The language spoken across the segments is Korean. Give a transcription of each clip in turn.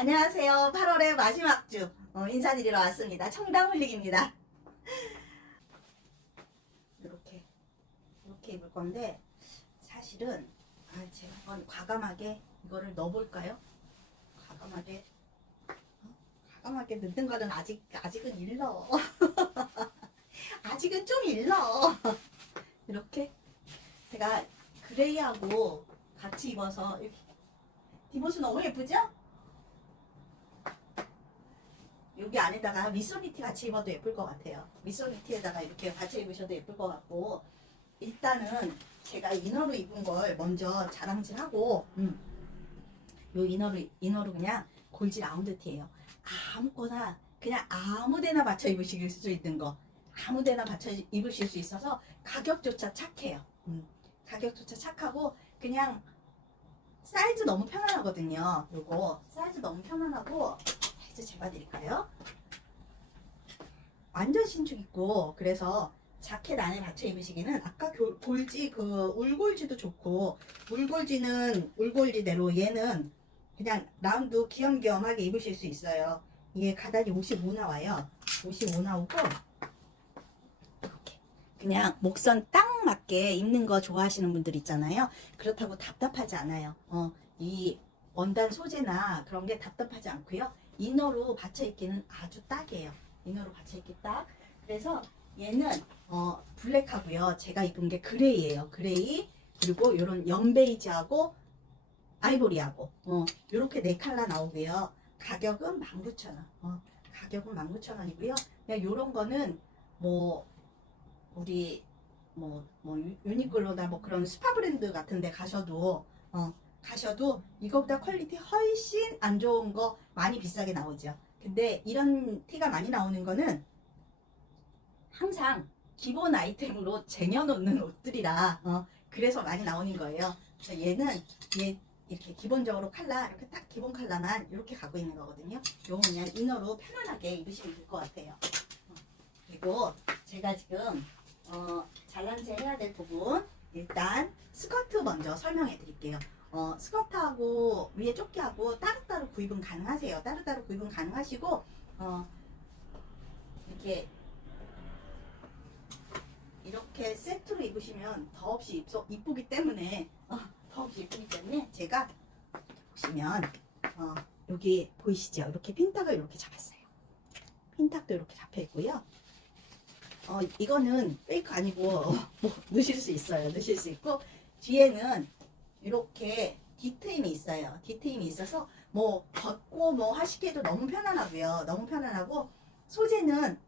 안녕하세요. 8월의 마지막 주 어, 인사드리러 왔습니다. 청담 홀릭입니다. 이렇게 이렇게 입을 건데 사실은 아, 제가 한번 과감하게 이거를 넣어볼까요? 과감하게 어? 과감하게 넣는 거는 아직 아직은 일러. 아직은 좀 일러. 이렇게 제가 그레이하고 같이 입어서 이렇게 디보스 너무 예쁘죠? 여기 안에다가 미소니티 같이 입어도 예쁠 것 같아요. 미소니티에다가 이렇게 같이 입으셔도 예쁠 것 같고 일단은 제가 이너로 입은 걸 먼저 자랑질하고 음. 요 이너로 이너로 그냥 골지 라운드 티예요. 아무거나 그냥 아무데나 맞춰 입으실 수 있는 거 아무데나 맞춰 입으실 수 있어서 가격조차 착해요. 음. 가격조차 착하고 그냥 사이즈 너무 편안하거든요. 요거 사이즈 너무 편안하고 사이즈 재봐드릴까요? 완전 신축 있고 그래서 자켓 안에 받쳐 입으시기는 아까 교- 골지 그 울골지도 좋고 울골지는 울골지대로 얘는 그냥 라운드 귀염귀염하게 입으실 수 있어요. 이게 가닥이 55 나와요. 55 나오고 이렇게 그냥 목선 딱 맞게 입는 거 좋아하시는 분들 있잖아요. 그렇다고 답답하지 않아요. 어, 이 원단 소재나 그런 게 답답하지 않고요. 이너로 받쳐 입기는 아주 딱이에요. 이너로 받쳐 입기 딱. 그래서 얘는 어, 블랙하고요. 제가 입은 게 그레이예요. 그레이 그리고 이런 연베이지하고 아이보리하고 어, 이렇게 네 컬러 나오고요. 가격은 19,000원. 어, 가격은 19,000원이고요. 그냥 이런 거는 뭐 우리 뭐, 뭐 유- 유니클로나 뭐 그런 스파 브랜드 같은 데 가셔도 어, 가셔도 이거보다 퀄리티 훨씬 안 좋은 거 많이 비싸게 나오죠. 근데 이런 티가 많이 나오는 거는 항상 기본 아이템으로 쟁여놓는 옷들이라 어, 그래서 많이 나오는 거예요. 그래서 얘는 얘 이렇게 기본적으로 칼라 이렇게 딱 기본 칼라만 이렇게 가고 있는 거거든요. 요거 그냥 이너로 편안하게 입으시면 될 것 같아요. 어, 그리고 제가 지금 어, 잘란체 해야 될 부분 일단 스커트 먼저 설명해 드릴게요. 어, 스커트하고 위에 조끼하고 따로따로 구입은 가능하세요. 따로따로 구입은 가능하시고 어, 이렇게 이렇게 세트로 입으시면 더없이 이쁘기 때문에 어, 더없이 이쁘기 때문에 제가 보시면 어, 여기 보이시죠? 이렇게 핀탁을 이렇게 잡았어요. 핀탁도 이렇게 잡혀 있고요. 어, 이거는 페이크 아니고 뭐 넣으실 수 있어요. 넣으실 수 있고 뒤에는 이렇게 디트임이 있어요. 디트임이 있어서 뭐 벗고 뭐 하시기에도 너무 편안하고요. 너무 편안하고 소재는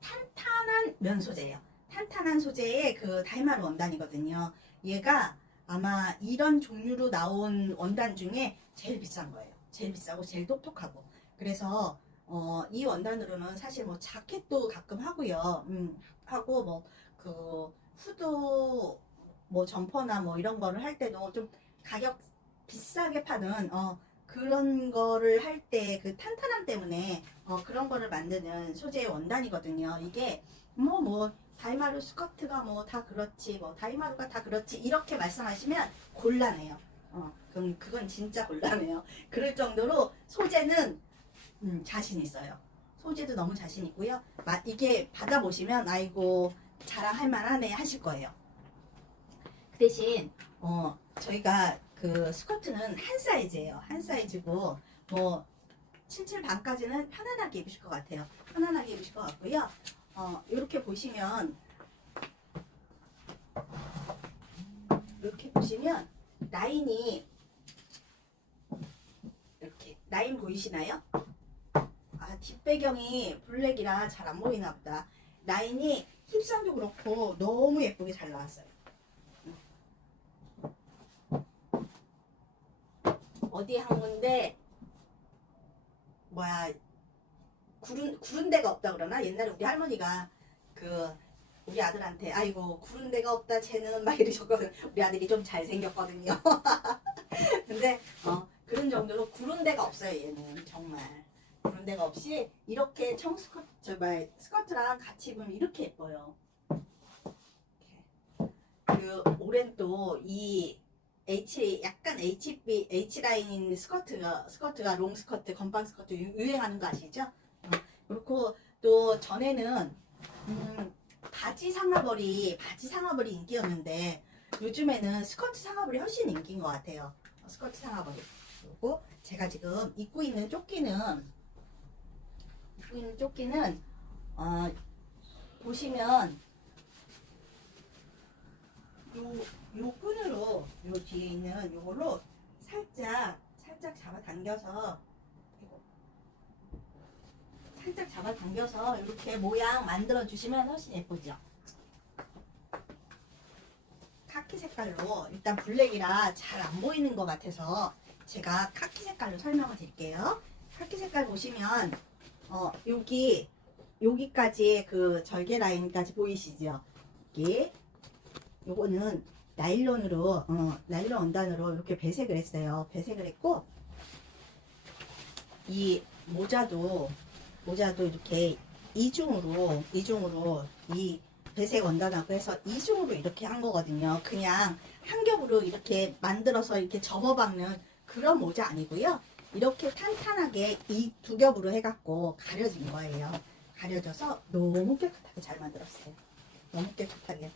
탄탄한 면 소재예요. 탄탄한 소재의 그 다이마루 원단이거든요. 얘가 아마 이런 종류로 나온 원단 중에 제일 비싼 거예요. 제일 비싸고 제일 똑똑하고. 그래서 어, 이 원단으로는 사실 뭐 자켓도 가끔 하고요. 음, 하고 뭐 그 후드 뭐 점퍼나 뭐 이런 거를 할 때도 좀 가격 비싸게 파는 어, 그런 거를 할 때 그 탄탄함 때문에 어, 그런 거를 만드는 소재의 원단이거든요. 이게 뭐뭐 다이마루 스커트가 뭐 다 그렇지 뭐 다이마루가 다 그렇지 이렇게 말씀하시면 곤란해요. 어, 그건 그건 진짜 곤란해요. 그럴 정도로 소재는 음, 자신 있어요. 소재도 너무 자신 있고요. 마- 이게 받아보시면 아이고 자랑할 만하네 하실 거예요. 그 대신 어, 저희가 그 스커트는 한 사이즈예요. 한 사이즈고 뭐 77 반까지는 편안하게 입으실 것 같아요. 편안하게 입으실 것 같고요. 어, 이렇게 보시면 이렇게 보시면 라인이 이렇게 라인 보이시나요? 아 뒷배경이 블랙이라 잘 안 보이나 보다. 라인이 힙선도 그렇고 너무 예쁘게 잘 나왔어요. 어디 한 군데 뭐야 구른 구른 데가 없다 그러나? 옛날에 우리 할머니가 그 우리 아들한테 아이고 구른 데가 없다 쟤는 막 이러셨거든. 우리 아들이 좀 잘생겼거든요. 근데 어 그런 정도로 구른 데가 없어요 얘는. 정말. 구른 데가 없이 이렇게 청 스커트 저말 스커트랑 같이 입으면 이렇게 예뻐요. 그 올해는 또이 H 약간 HB H 라인인 스커트가 스커트가 롱 스커트 건반 스커트 유- 유행하는 거 아시죠? 어, 그렇고 또 전에는 음, 바지 상하벌이 바지 상하벌이 인기였는데 요즘에는 스커트 상하벌이 훨씬 인기인 것 같아요. 어, 스커트 상하벌이. 그리고 제가 지금 입고 있는 조끼는 입고 있는 조끼는 어, 보시면 요, 요 끈으로 요 뒤에 있는 요걸로 살짝 살짝 잡아 당겨서 이거 살짝 잡아 당겨서 이렇게 모양 만들어 주시면 훨씬 예쁘죠. 카키 색깔로 일단 블랙이라 잘 안 보이는 것 같아서 제가 카키 색깔로 설명을 드릴게요. 카키 색깔 보시면 어 여기 여기까지 그 절개 라인까지 보이시죠? 여기 요거는 나일론으로 어, 나일론 원단으로 이렇게 배색을 했어요. 배색을 했고 이 모자도 모자도 이렇게 이중으로 이중으로 이 배색 원단하고 해서 이중으로 이렇게 한 거거든요. 그냥 한 겹으로 이렇게 만들어서 이렇게 접어박는 그런 모자 아니고요. 이렇게 탄탄하게 이 두 겹으로 해갖고 가려진 거예요. 가려져서 너무 깨끗하게 잘 만들었어요. 너무 깨끗하게.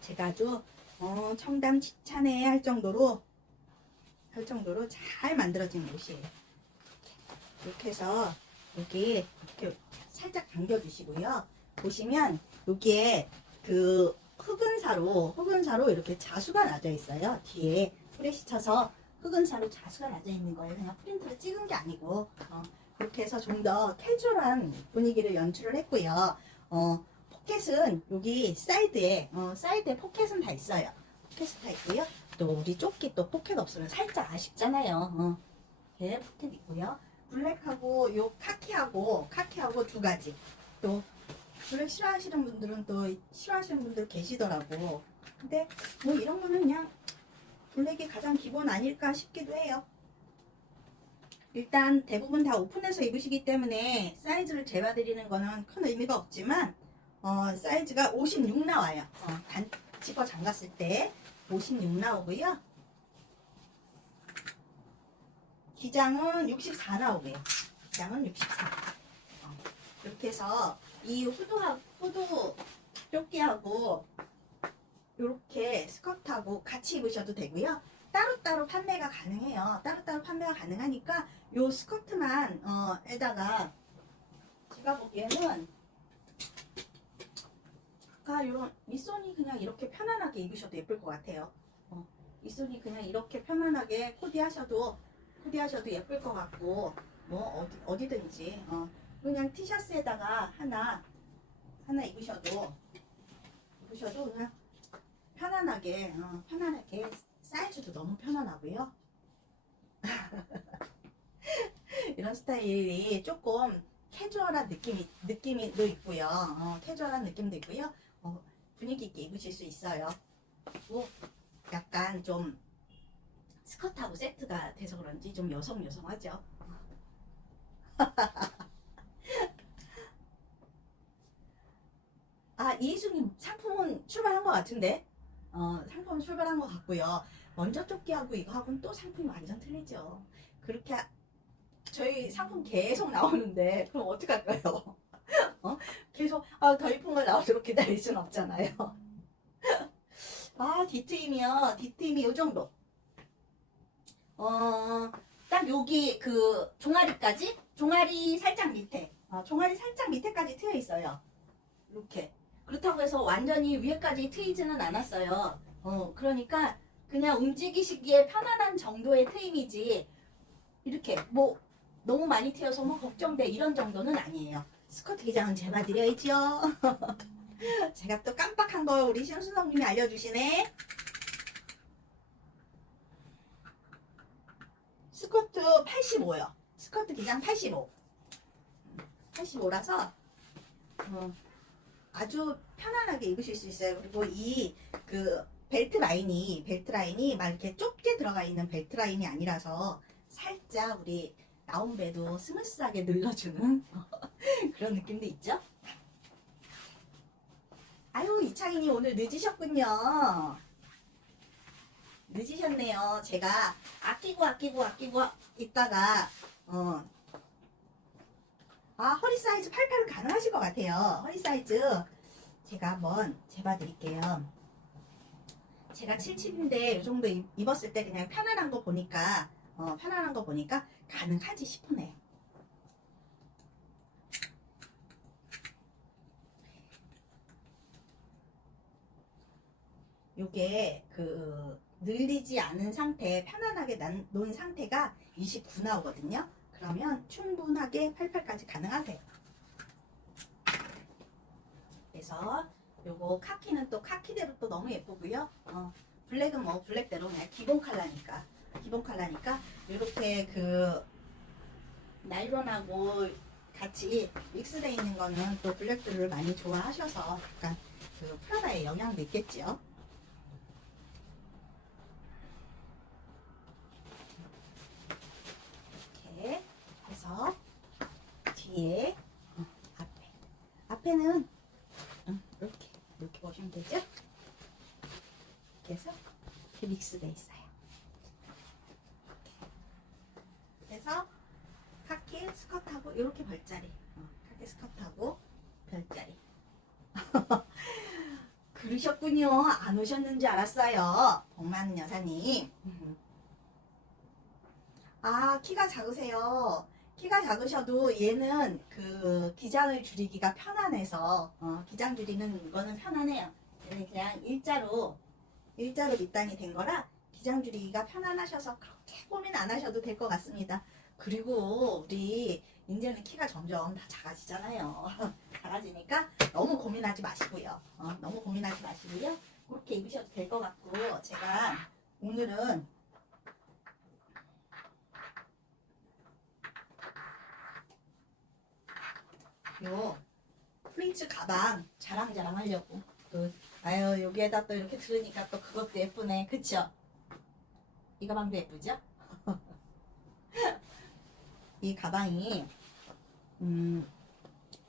제가 아주 어, 청담 칭찬해 할 정도로 할 정도로 잘 만들어진 옷이에요. 이렇게 해서 여기 이렇게 살짝 당겨주시고요. 보시면 여기에 그 흑은사로 흑은사로 이렇게 자수가 나져 있어요. 뒤에 프레시 쳐서 흑은사로 자수가 나져 있는 거예요. 그냥 프린트를 찍은 게 아니고 어, 그렇게 해서 좀 더 캐주얼한 분위기를 연출을 했고요. 어, 포켓은 여기 사이드에 어, 사이드에 포켓은 다 있어요. 포켓은 다 있고요. 또 우리 조끼 또 포켓 없으면 살짝 아쉽잖아요. 어. 이렇게 포켓 있고요. 블랙하고 요 카키하고 카키하고 두 가지. 또 블랙 싫어하시는 분들은 또 싫어하시는 분들 계시더라고. 근데 뭐 이런 거는 그냥 블랙이 가장 기본 아닐까 싶기도 해요. 일단 대부분 다 오픈해서 입으시기 때문에 사이즈를 재봐드리는 거는 큰 의미가 없지만 어, 사이즈가 56 나와요. 어, 단 집어 잠갔을 때 56 나오고요. 기장은 64 나오고요. 기장은 64. 어, 이렇게 해서 이 후드하, 후드 조끼하고 이렇게 스커트하고 같이 입으셔도 되고요. 따로따로 판매가 가능해요. 따로따로 판매가 가능하니까 요 스커트만 어, 에다가 제가 보기에는 아까 이런 밑선이 그냥 이렇게 편안하게 입으셔도 예쁠 것 같아요. 어, 밑선이 그냥 이렇게 편안하게 코디하셔도 코디하셔도 예쁠 것 같고 뭐 어디 어디든지 어, 그냥 티셔츠에다가 하나 하나 입으셔도 입으셔도 그냥 편안하게 어, 편안하게 사이즈도 너무 편안하고요. 이런 스타일이 조금 캐주얼한 느낌이 느낌도 있고요. 어, 캐주얼한 느낌도 있고요. 어, 분위기 있게 입으실 수 있어요. 뭐 약간 좀 스커트하고 세트가 돼서 그런지 좀 여성 여성하죠. 아 이희숙님 상품은 출발한 것 같은데 어 상품은 출발한 것 같고요. 먼저 조끼하고 이거하고는 또 상품이 완전 틀리죠. 그렇게 하- 저희 상품 계속 나오는데 그럼 어떡할까요? 어? 계속 아, 더 이쁜 걸 나오도록 기다릴 순 없잖아요. 아 뒤트임이요. 뒤트임이 요 정도. 어, 딱 여기 그 종아리까지 종아리 살짝 밑에 어, 종아리 살짝 밑에까지 트여 있어요. 이렇게 그렇다고 해서 완전히 위에까지 트이지는 않았어요. 어, 그러니까 그냥 움직이시기에 편안한 정도의 트임이지 이렇게 뭐 너무 많이 트여서 뭐 걱정돼 이런 정도는 아니에요. 스커트 기장은 제가 드려야죠. 제가 또 깜빡한 거 우리 신수성님이 알려주시네. 스커트 85요. 스커트 기장 85. 85라서 어, 아주 편안하게 입으실 수 있어요. 그리고 이 그 벨트 라인이 벨트 라인이 막 이렇게 좁게 들어가 있는 벨트 라인이 아니라서 살짝 우리 나온 배도 스무스하게 눌러주는 그런 느낌도 있죠? 아유 이창인이 오늘 늦으셨군요. 늦으셨네요. 제가 아끼고 아끼고 아끼고 있다가 어. 아 허리 사이즈 88은 가능하실 것 같아요. 허리 사이즈 제가 한번 재봐드릴게요. 제가 77인데 이 정도 입- 입었을 때 그냥 편안한 거 보니까 어, 편안한 거 보니까 가능하지 싶으네. 요 게 그 늘리지 않은 상태, 편안하게 난, 놓은 상태가 29 나오거든요. 그러면 충분하게 88까지 가능하세요. 그래서 요거 카키는 또 카키대로 또 너무 예쁘고요. 어, 블랙은 뭐 블랙대로 그냥 기본 컬러니까 기본 컬러니까 이렇게 그 나일론하고 같이 믹스되어 있는 거는 또 블랙들을 많이 좋아하셔서 약간 그 프라다의 영향도 있겠죠. 이렇게 해서 뒤에 어, 앞에 앞에는 응, 이렇게 이렇게 보시면 되죠. 이렇게 해서 이렇게 믹스돼 있어요. 이렇게. 그래서 카키 스커트하고 이렇게 별자리, 어, 카키 스커트하고 별자리. 그러셨군요. 안 오셨는 줄 알았어요. 복만 여사님. 음. 아, 키가 작으세요. 키가 작으셔도 얘는 그 기장을 줄이기가 편안해서 어, 기장 줄이는 거는 편안해요. 얘는 그냥 일자로 일자로 밑단이 된 거라 기장 줄이기가 편안하셔서 그렇게 고민 안 하셔도 될 것 같습니다. 그리고 우리 이제는 키가 점점 다 작아지잖아요. 작아지니까 너무 고민하지 마시고요. 어, 너무 고민하지 마시고요. 그렇게 입으셔도 될 것 같고 제가 오늘은 요 플리츠 가방 자랑자랑 하려고. 또 아유 여기에다 또 이렇게 들으니까 또 그것도 예쁘네. 그쵸? 이 가방도 예쁘죠? 이 가방이 음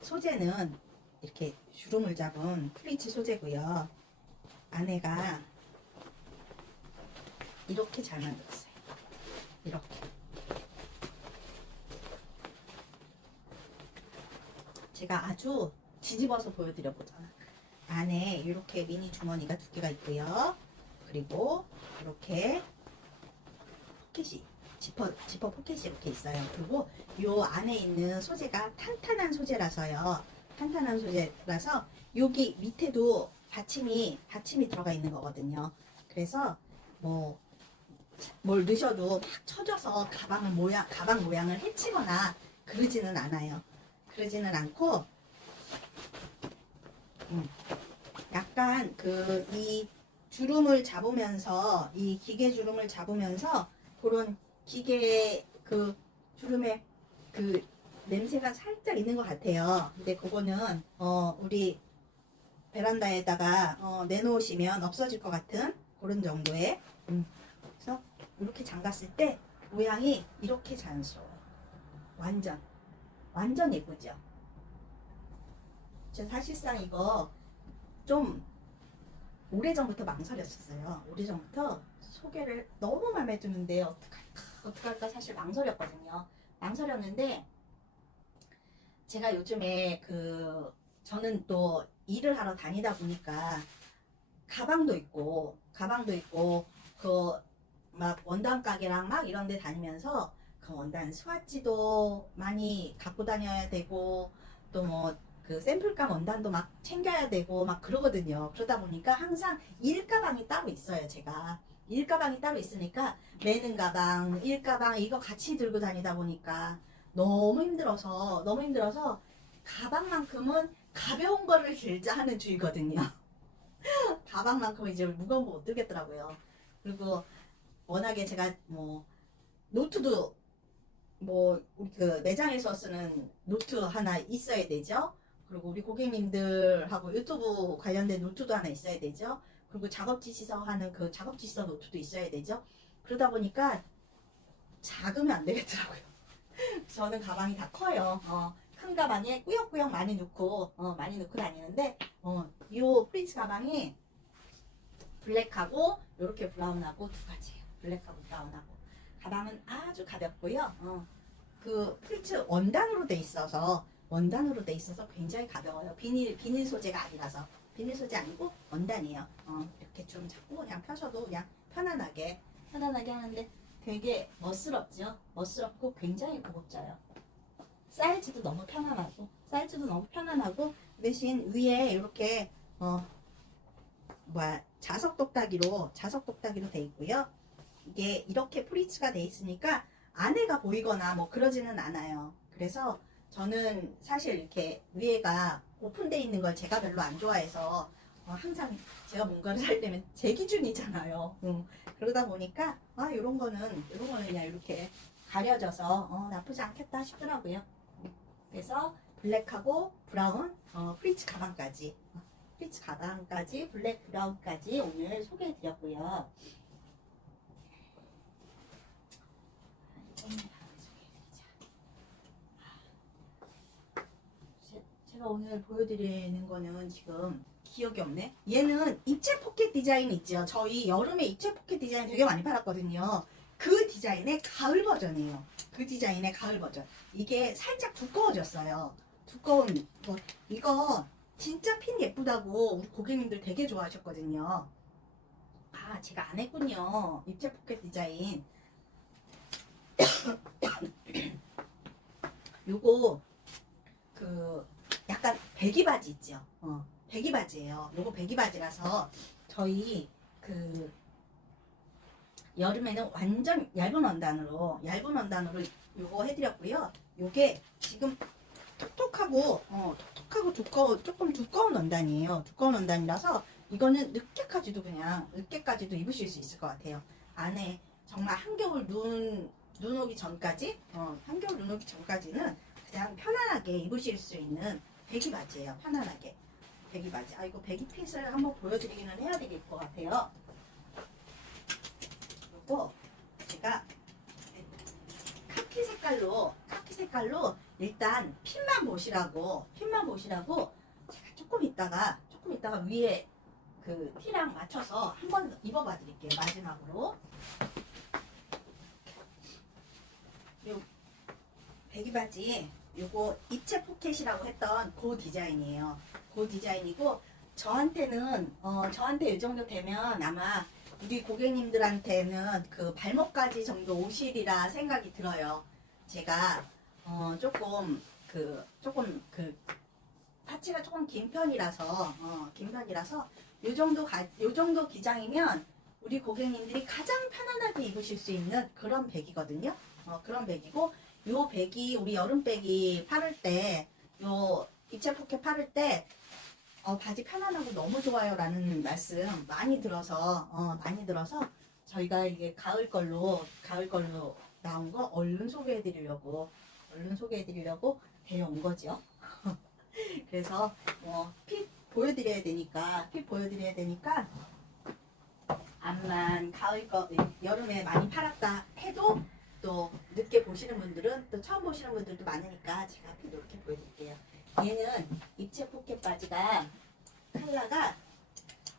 소재는 이렇게 주름을 잡은 플리츠 소재고요. 안에가 이렇게 잘 만들었어요. 이렇게 제가 아주 뒤집어서 보여드려 보잖아. 안에 이렇게 미니 주머니가 두 개가 있고요. 그리고 이렇게 포켓이 지퍼 지퍼 포켓이 이렇게 있어요. 그리고 요 안에 있는 소재가 탄탄한 소재라서요. 탄탄한 소재라서 여기 밑에도 받침이 받침이 들어가 있는 거거든요. 그래서 뭐 뭘 넣으셔도 막 쳐져서 가방을 모양 가방 모양을 해치거나 그러지는 않아요. 그러지는 않고 음, 약간 그 이 주름을 잡으면서 이 기계 주름을 잡으면서 그런 기계 그 주름에 그 냄새가 살짝 있는 것 같아요. 근데 그거는 어 우리 베란다에다가 어, 내놓으시면 없어질 것 같은 그런 정도의 음. 그래서 이렇게 잠갔을 때 모양이 이렇게 자연스러워요. 완전 완전 예쁘죠? 저 사실상 이거 좀 오래전부터 망설였었어요. 오래전부터 소개를 너무 마음에 드는데 어떡할까 어떡할까 사실 망설였거든요. 망설였는데 제가 요즘에 그 저는 또 일을 하러 다니다 보니까 가방도 있고 가방도 있고 그 막 원단 가게랑 막 이런 데 다니면서 그 원단 스와치도 많이 갖고 다녀야 되고 또 뭐 그 샘플감 원단도 막 챙겨야 되고 막 그러거든요. 그러다 보니까 항상 일 가방이 따로 있어요. 제가 일 가방이 따로 있으니까 매는 가방, 일 가방 이거 같이 들고 다니다 보니까 너무 힘들어서 너무 힘들어서 가방만큼은 가벼운 거를 들자 하는 주의거든요. 가방만큼은 이제 무거운 거 못 들겠더라고요. 그리고 워낙에 제가 뭐 노트도 뭐 우리 그 매장에서 쓰는 노트 하나 있어야 되죠. 그리고 우리 고객님들하고 유튜브 관련된 노트도 하나 있어야 되죠. 그리고 작업 지시서 하는 그 작업 지시서 노트도 있어야 되죠. 그러다 보니까 작으면 안 되겠더라고요. 저는 가방이 다 커요. 어, 큰 가방에 꾸역꾸역 많이 넣고 어, 많이 넣고 다니는데 어, 이 프리츠 가방이 블랙하고 이렇게 브라운하고 두 가지예요. 블랙하고 브라운하고. 가방은 아주 가볍고요. 어, 그 필츠 원단으로 돼 있어서 원단으로 돼 있어서 굉장히 가벼워요. 비닐 비닐 소재가 아니라서 비닐 소재 아니고 원단이에요. 어, 이렇게 좀 잡고 그냥 펴셔도 그냥 편안하게 편안하게 하는데 되게 멋스럽죠. 멋스럽고 굉장히 고급져요. 사이즈도 너무 편안하고 사이즈도 너무 편안하고 대신 위에 이렇게 어 뭐야 자석 똑딱이로 자석 똑딱이로 돼 있고요. 이게 이렇게 프리츠가 돼 있으니까 안에가 보이거나 뭐 그러지는 않아요. 그래서 저는 사실 이렇게 위에가 오픈돼 있는 걸 제가 별로 안 좋아해서 어, 항상 제가 뭔가를 살 때면 제 기준이잖아요. 음, 그러다 보니까 아 이런 거는 이런 거는 그냥 이렇게 가려져서 어, 나쁘지 않겠다 싶더라고요. 그래서 블랙하고 브라운 어, 프리츠 가방까지 어, 프리츠 가방까지 블랙 브라운까지 오늘 소개해드렸고요. 이거는 다음에 소개해드리자. 제- 제가 오늘 보여드리는 거는 지금 기억이 없네. 얘는 입체 포켓 디자인 있죠. 저희 여름에 입체 포켓 디자인 되게 많이 팔았거든요. 그 디자인의 가을 버전이에요. 그 디자인의 가을 버전. 이게 살짝 두꺼워졌어요. 두꺼운 거. 이거 진짜 핀 예쁘다고 우리 고객님들 되게 좋아하셨거든요. 아, 제가 안 했군요. 입체 포켓 디자인. 요거 그 약간 배기 바지 있죠. 어, 배기 바지예요. 요거 배기 바지라서 저희 그 여름에는 완전 얇은 원단으로 얇은 원단으로 요거 해드렸고요. 요게 지금 톡톡하고 어, 톡톡하고 두꺼워 조금 두꺼운 원단이에요. 두꺼운 원단이라서 이거는 늦게까지도 그냥 늦게까지도 입으실 수 있을 것 같아요. 안에 정말 한겨울 눈, 눈 오기 전까지 어, 한겨울 눈 오기 전까지는 그냥 편안하게 입으실 수 있는 배기 바지예요. 편안하게 배기 바지. 아 이거 배기 핏을 한번 보여드리기는 해야 될것 같아요. 그리고 제가 카키 색깔로 카키 색깔로 일단 핀만 보시라고 핀만 보시라고 제가 조금 있다가 조금 있다가 위에 그 티랑 맞춰서 한번 입어봐 드릴게요 마지막으로 요 배기 바지 요거 입체 포켓이라고 했던 그 디자인이에요 그 디자인이고 저한테는 어 저한테 이 정도 되면 아마 우리 고객님들한테는 그 발목까지 정도 오실이라 생각이 들어요. 제가 어 조금 그 조금 그 파츠가 조금 긴 편이라서 어, 긴 편이라서 요 정도 가, 요 정도 기장이면 우리 고객님들이 가장 편안하게 입으실 수 있는 그런 백이거든요. 어, 그런 백이고 요 백이 우리 여름 백이 팔을 때 요 입체 포켓 팔을 때 어, 바지 편안하고 너무 좋아요 라는 말씀 많이 들어서 어, 많이 들어서 저희가 이게 가을 걸로 가을 걸로 나온 거 얼른 소개해 드리려고 얼른 소개해 드리려고 데려온 거죠. 그래서 뭐 핏 보여드려야 되니까 핏 보여드려야 되니까 암만 가을 거 여름에 많이 팔았다 해도 또 늦게 보시는 분들은 또 처음 보시는 분들도 많으니까 제가 핏 이렇게 보여드릴게요. 얘는 입체 포켓 바지가 컬러가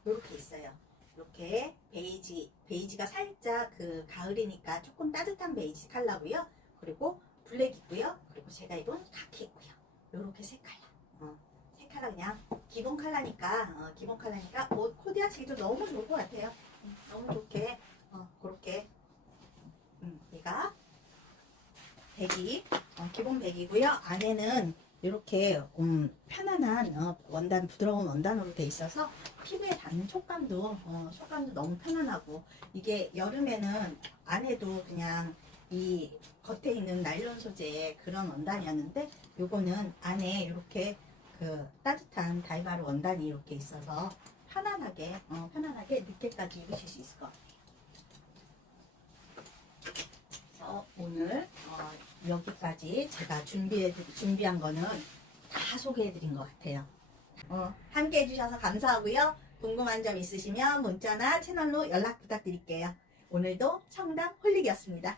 이렇게 있어요. 이렇게 베이지, 베이지가 살짝 그 가을이니까 조금 따뜻한 베이지 컬러고요. 그리고 블랙 있고요. 그리고 제가 입은 카키 있고요. 이렇게 세 컬러. 어, 세 컬러 그냥 기본 컬러니까 어, 기본 컬러니까 옷 코디하시기도 너무 좋을 것 같아요. 음, 너무 좋게 어, 그렇게 음, 얘가 백이 어, 기본 백이고요. 안에는 이렇게 음, 편안한 어, 원단 부드러운 원단으로 돼 있어서 피부에 닿는 촉감도 어, 촉감도 너무 편안하고 이게 여름에는 안에도 그냥 이 겉에 있는 나일론 소재의 그런 원단이었는데 요거는 안에 이렇게 그 따뜻한 다이바르 원단이 이렇게 있어서 편안하게 어, 편안하게 늦게까지 입으실 수 있을 것 같아요. 그래서 오늘 어, 여기까지 제가 준비해 준비한 거는 다 소개해 드린 것 같아요. 어, 함께 해주셔서 감사하고요. 궁금한 점 있으시면 문자나 채널로 연락 부탁드릴게요. 오늘도 청담 홀릭이었습니다.